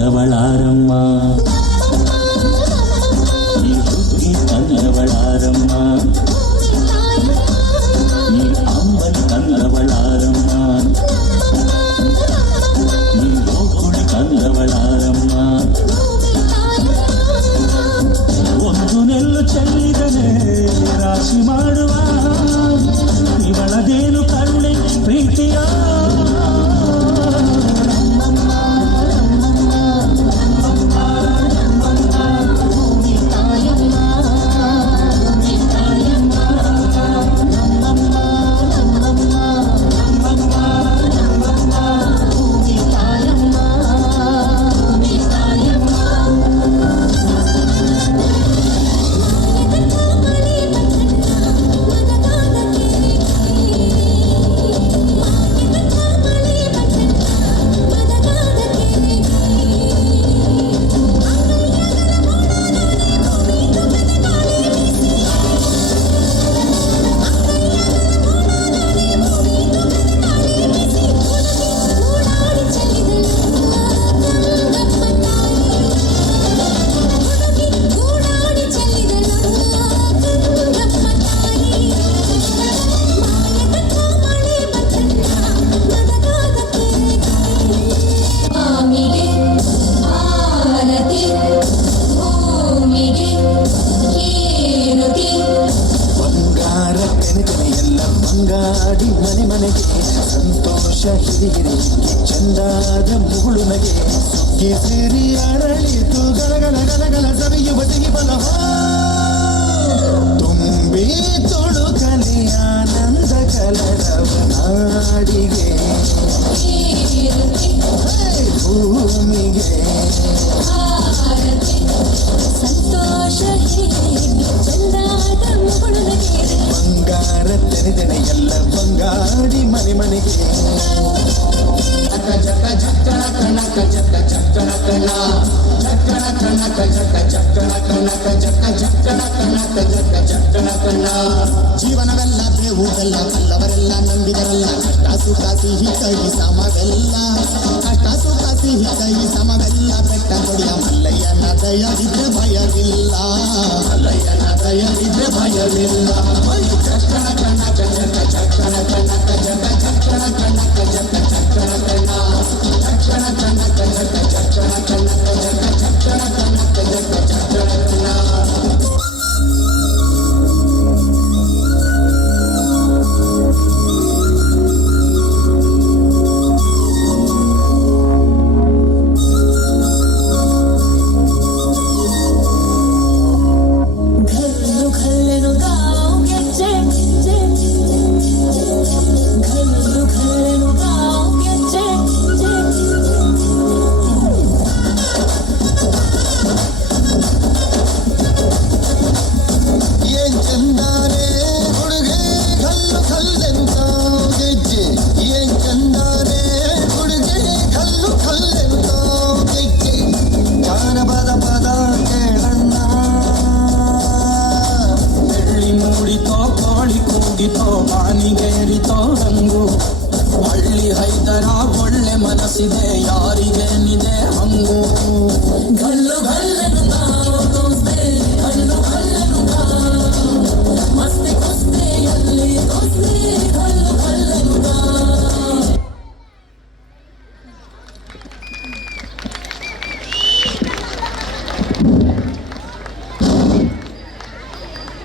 ತಂದವಳಾರಮ್ಮ ಈ ಹುಡುಗಿ ತಂದವಳಾರಮ್ಮ ಈ ಅಂಬನ್ ತಂದವಳಾರಮ್ಮ ಈ ಗೋಕುಳಿ ತಂದವಳಾರಮ್ಮ ಒಂದು ನೆಲ್ಲು ಚೆಲ್ಲಿದರೆ ರಾಶಿ ಮಾಡುವ ಇವಳದೇನು ಕರುಣೆ ಪ್ರೀತಿಯ ಬಂಗಾಡಿ ಮನೆ ಮನೆಗೆ ಸಂತೋಷ ಹಿರಿಗಿರಿ ಚಂದಾದ ಮುಗುಳು ನಗೆ ಸುಗ್ಗಿ ಸಿರಿ ಅರಳಿತು ಗಲಗಲ ಗಲಗಲ ಸವಿಯುವ ಸಿಗಿ ಬಲ ತುಂಬಿ ತುಳುಕಲಿ ಆನಂದ ಕಲರವ ನಾಡಿಗೆ ಭೂಮಿಗೆ ಸಂತೋಷ ಚಂದಾದ ಮುಗುಳು ನಗೆ ಬಂಗಾರ ತೆರೆದೆನೆ ಎಲ್ಲ ಬಂಗಾಡಿ ಮನೆ ಮನೆಗೆ ಜಕ ಜಕ್ಕಣ ಕನಕ ಜಕ ಜಕ್ಕಣ ಕಣ ಜಕ್ಕಣ ಕನಕ ಜಕ ಜಕ್ಕಣ ಕನಕ ಜಕ ಜಕ್ಕಣ ಕನಕ ಜಕ ಜಕ್ಕಣ ಕಣ ಜೀವನವೆಲ್ಲ ಬೇವು ಬೆಲ್ಲ ಕಲ್ಲವರೆಲ್ಲ ನಂಬಿದರಲ್ಲ ಕಷ್ಟ ಸುಖ ಸಿಹಿ ಕಹಿ ಸಮವೆಲ್ಲ ಕಷ್ಟ ಸುಖ ಸಿಹಿ ಕಹಿ ಸಮವೆಲ್ಲ ಬೆಟ್ಟ ಕೊಡಿಯ ಮಲ್ಲಯ್ಯನ ದಯವಿದ್ರೆ ಭಯವಿಲ್ಲ ಮಲ್ಲಯ್ಯನ ದಯವಿದ್ರೆ ಭಯವಿಲ್ಲ ಜಕ್ಕಣ ಕನಕ ಜಕ ಜಕ್ಕಣ ಕನಕ ಜಕ ಜಕ್ಕಣ ಕನಕ ಜಕ ಜಕ್ಕಣ ಕಣ ಜಕ್ಕಣ ಕನಕ ಜಕ ಜಕ್ಕಣ ಕನಕ ಜಕ ಜಕ್ಕಣ ಕನಕ ಜಕ ಜಕ್ಕಣ ಕಣ ಬಾನಿಗೇರಿತೋ ರಂಗು ಹಳ್ಳಿ ಹೈದರ ಒಳ್ಳೆ ಮನಸ್ಸಿದೆ ಯಾರಿಗೇನಿದೆ ಹಂಗು ಗಲ್ಲು ಗಲ್ಲೆನು